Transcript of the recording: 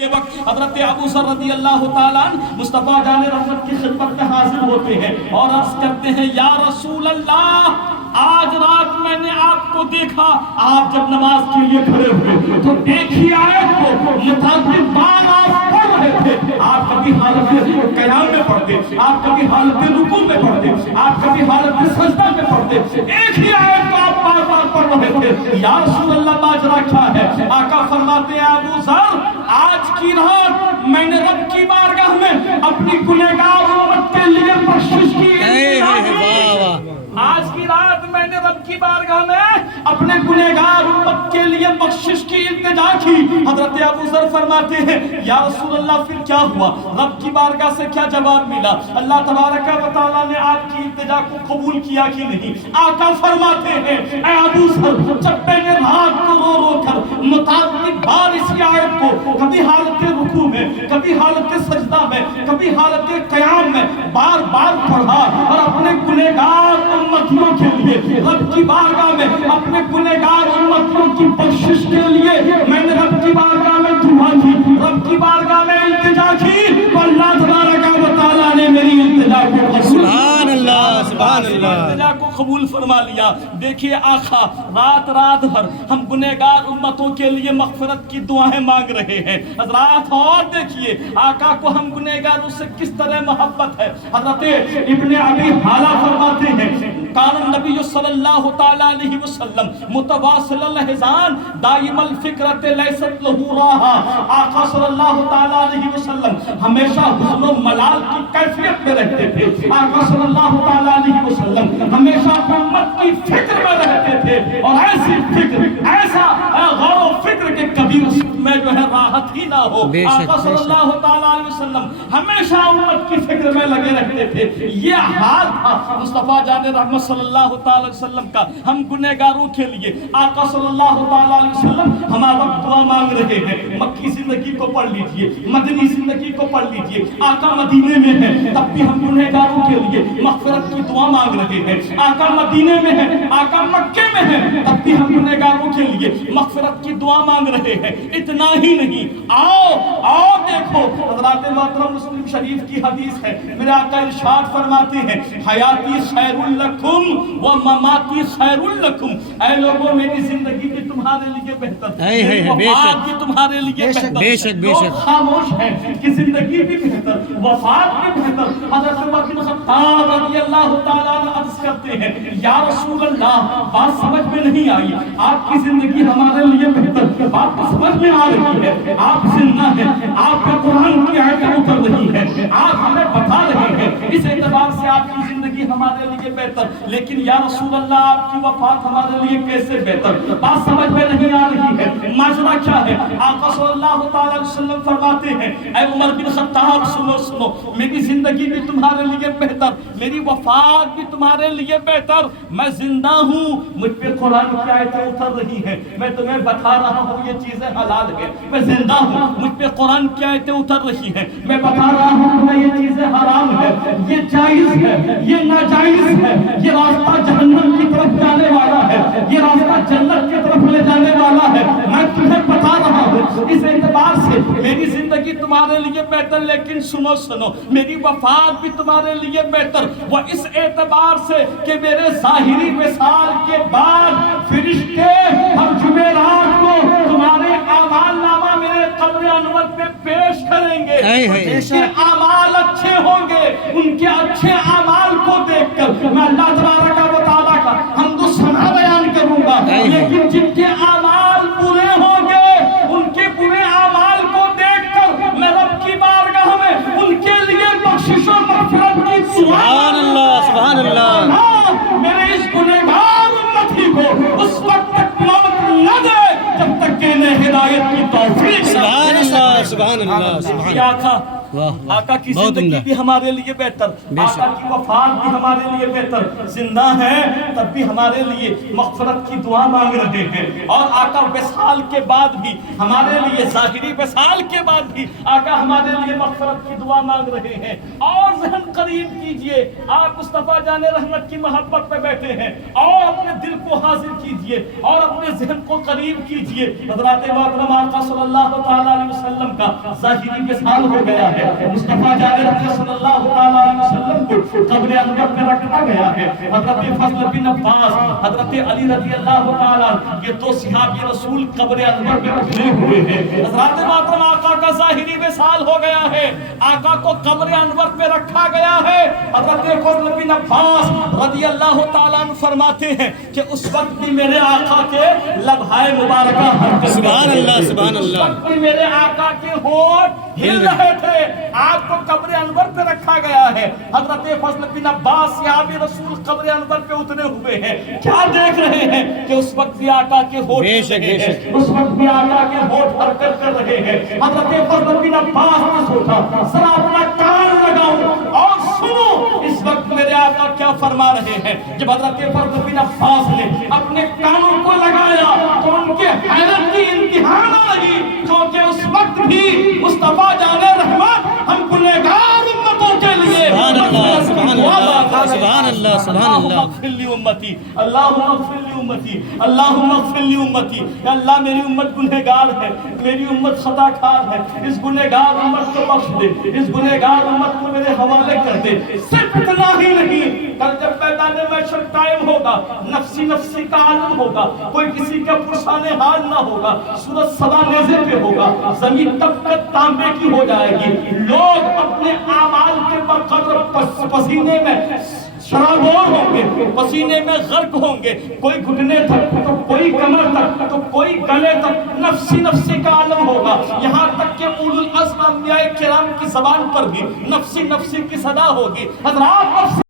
کے وقت حضرت ابو ذر رضی اللہ تعالیٰ عنہ مصطفیٰ جان رحمت کی خدمت میں حاضر ہوتے ہیں اور عرض کرتے ہیں یا رسول اللہ آج رات میں نے آپ کو دیکھا آپ جب نماز کے لیے کھڑے ہوئے تو ایک ہی آیت کو متعدد بار آپ پڑھ رہے تھے. آپ کبھی حالت قیام میں پڑھتے, آپ کبھی حالت رکوع میں پڑھتے, آپ کبھی حالت سجدہ میں پڑھتے, ایک ہی آیت کو آپ بار بار پڑھ رہے تھے. یا رسول اللہ ماجرا کیا ہے؟ آقا فرماتے ہیں ابو ذر آج کی رات میں نے رب کی بارگاہ میں اپنی گنہگار امت کے لیے بخشش کی. آج کی رات میں نے رب کی بارگاہ میں اپنے گنہگار امت کے لیے بخشش کی التجا کی. حضرت ابو ذر فرماتے ہیں یا رسول اللہ پھر کیا ہوا؟ رب کی بارگاہ سے کیا جواب ملا؟ اللہ تبارک و تعالیٰ نے آپ کی التجا کو قبول کیا کہ نہیں؟ آقا فرماتے ہیں اے ابو ذر جب میں نے رات کو رو رو کر متعدد بار اس کی آیت کو کبھی حالت رکوع میں, کبھی حالت سجدہ میں, کبھی حالت قیام میں بار بار پڑھا اور اپنے گنہگار امتیوں کے لیے رب کی بارگاہ میں اپنے گنہگار امتیوں کی بخشش کے لیے میں نے رب کی بارگاہ میں دعا کی, رب کی بارگاہ میں التجا کی تو اللہ تبارک و تعالیٰ نے میری التجا کو سبحان اللہ سبحان اللہ التجا کو قبول فرما لیا. دیکھیے آقا رات بھر ہم گنہگار امتوں کے لیے مغفرت کی دعائیں مانگ رہے ہیں حضرات, اور دیکھیے آقا کو ہم گنہگاروں سے کس طرح محبت ہے. حضرت ابن ابی حالہ فرماتے ہیں کان النبی صلی اللہ تعالی علیہ وسلم متواصل الاحزان دائم الفکرت لیست لہو راحہ. آقا صلی اللہ تعالی علیہ وسلم ہمیشہ حزن و ملال کی کیفیت میں رہتے تھے. آقا صلی اللہ تعالی علیہ وسلم ہمیشہ امت کی فکر میں رہتے تھے اور ایسی فکر, ایسا غور و فکر کے کبھی اس میں جو ہے راحت ہی نہ ہو. آقا صلی اللہ تعالی علیہ وسلم ہمیشہ امت کی فکر میں لگے رہتے تھے. یہ حال تھا مصطفیٰ جان رحمت صلی اللہ تعالی علیہ وسلم کا ہم گنہگاروں کے لیے. آقا صلی اللہ تعالی علیہ وسلم ہمارا وقت دعا مانگ رہے ہیں. مکی زندگی کو پڑھ لیجئے, مدنی زندگی کو پڑھ لیجئے. آقا مدینے میں ہے تب بھی ہم گنہگاروں کے لیے مغفرت کی دعا مانگ رہے ہیں. آقا مدینے میں ہے, آقا مکے میں ہے تب بھی ہم گنہگاروں کے لیے مغفرت کی دعا مانگ رہے ہیں. اتنا ہی نہیں, آؤ دیکھو حضرات محترم مسلم شریف کی حدیث ہے. میرے آقا ارشاد فرماتے ہیں حیاتی خیر لکم و مماتی خیر لکم. اے لوگوں میری زندگی بھی تمہارے لیے بہتر ہے, وفات بھی تمہارے لیے بہتر. لوگ خاموش ہیں کہ زندگی بھی بہتر, وفات بھی بہتر. حضرت عمر بن خطاب رضی اللہ تعالیٰ عنہ عرض کرتے ہیں یا رسول اللہ بات سمجھ میں نہیں آئی, آپ کی زندگی ہمارے لیے بہتر, بات تو سمجھ میں آ رہی ہے, آپ زندہ ہیں, آپ کا قرآن کی آیتیں اتر رہی ہے, آپ ہمیں بتا رہے ہیں, اس اعتبار سے آپ کی زندگی ہمارے لیے بہتر, لیکن یا رسول اللہ آپ کی وفات ہمارے لیے کیسے بہتر؟ بات سمجھ میں نہیں آ رہی ہے, ماجرا کیا ہے؟ آقا صلی اللہ تعالی علیہ وسلم فرماتے ہیں اے عمر بن خطاب سنو, میری زندگی بھی تمہارے لیے بہتر, میری وفات بھی تمہارے لیے بہتر. میں زندہ ہوں, مجھ پہ قرآن کی آیتیں اتر رہی ہیں, میں تمہیں بتا رہا ہوں یہ چیزیں حلال ہیں. میں زندہ ہوں, مجھ پہ قرآن کی آیتیں اتر رہی ہیں, میں بتا رہا ہوں تمہیں یہ چیزیں حرام ہے, یہ جائز ہے, یہ ناجائز ہے, یہ راستہ جہنم کی طرف جانے والا ہے, یہ راستہ جنت کی طرف لے جانے والا ہے. میں تمہیں بتا رہا ہوں, اس اعتبار سے میری زندگی تمہارے لیے بہتر, لیکن سنو میری وفات بھی تمہارے لیے بہتر. وہ اس اعتبار سے کہ میرے ظاہری وصال کے بعد فرشتے ہر جمعرات کو تمہارے اعمال نامہ میرے قبر انور پہ پیش کریں گے. جن کے اعمال اچھے ہوں گے ان کے اچھے اعمال کو دیکھ کر میں اللہ تبارک و تعالیٰ کا حمد و ثنا بیان کروں گا, لیکن جن کے اعمال برے ہوں گے ان کے برے اعمال کو دیکھ کر میں رب کی بارگاہ میں ان کے لیے بخشش و مغفرت کی سبحان اللہ سبحان اللہ میرے اس گنہگار امتی کو اس وقت تک موت نہ دے جب تک کہ انہیں ہدایت کی توفیق. سبحان اللہ سبحان اللہ. آقا کی زندگی بھی ہمارے لیے بہتر، آقا کی وفات بھی ہمارے لیے بہتر، زندہ ہیں تب بھی ہمارے لیے مغفرت کی دعا مانگ رہے ہیں، اور آقا وصال کے بعد بھی ہمارے لیے، ظاہری وصال کے بعد بھی آقا ہمارے لیے مغفرت کی دعا مانگ رہے ہیں۔ اور ذہن قریب کیجئے، آپ مصطفیٰ جان رحمت کی محبت پہ بیٹھے ہیں، اور اپنے دل کو حاضر کیجئے اور اپنے ذہن کو قریب کیجئے۔ حضرات محترم آقا صلی اللہ تعالیٰ علیہ وسلم کا ظاہری وصال ہو گیا ہے، مصطفیٰ جان رحمت صلی اللہ تعالیٰ علیہ وسلم کو قبر انور میں رکھا گیا ہے۔ حضرت فضل بن عباس، حضرت علی رضی اللہ تعالیٰ، یہ دو صحابی رسول قبر انور میں اترے ہوئے ہیں۔ حضرات محترم آقا کا ظاہری وصال ہو گیا ہے، آقا کو قبر انور پہ رکھا گیا ہے۔ حضرت فضل بن عباس رضی اللہ تعالیٰ عنہ فرماتے ہیں کہ اس وقت بھی میرے آقا کے لبھائے مبارکہ حرکت، سبحان اللہ سبحان اللہ، اس وقت بھی میرے آقا کے ہونٹ ہل رہے تھے۔ آپ کو قبر انور پہ رکھا گیا ہے، حضرت فضل بن عباس صحابی رسول قبر انور پہ اترے ہوئے ہیں، کیا دیکھ رہے ہیں کہ اس وقت بھی آقا کے ہونٹ ہل رہے ہیں، اس وقت بھی آقا کے ہونٹ حرکت کر رہے ہیں۔ حضرت فضل بن عباس نے سوچا ذرا اپنا کان لگاؤں اور سنو اس وقت میرے آقا کیا فرما رہے ہیں۔ جب حضرت فضل بن عباس نے اپنے کانوں کو لگایا تو ان کے حیرت کی انتہا نہ رہی، کیونکہ اس وقت بھی مصطفیٰ جان رحمت ہم گنہگار امتوں کے لیے سبحان اللہ سبحان اللہ سبحان اللہ سبحان اللہ اغفر لی امتی، اللہم اغفر لی امتی، اللہم اغفر لی امتی۔ یا اللہ میری امت گنہگار ہے، میری امت خطا کار ہے، اس گنہگار امت کو بخش دے، اس گنہگار امت کو میرے حوالے کر دے۔ صرف اتنا ہی نہیں، کل جب میدان محشر قائم ہوگا، نفسی نفسی کا عالم ہوگا، کوئی کسی کا پرسان حال نہ ہوگا، سورج سوا نیزے پہ ہوگا، زمین تب تک تانبے کی ہو جائے گی، لوگ اپنے اعمال کے بقدر پسینے میں شرابور ہوں گے، پسینے میں غرق ہوں گے، کوئی گھٹنے تک تو کوئی کمر تک تو کوئی گلے تک، نفسی نفسی کا عالم ہوگا، یہاں تک کہ اولو العزم انبیاء کرام کی زبان پر بھی نفسی نفسی کی صدا ہوگی۔ حضرات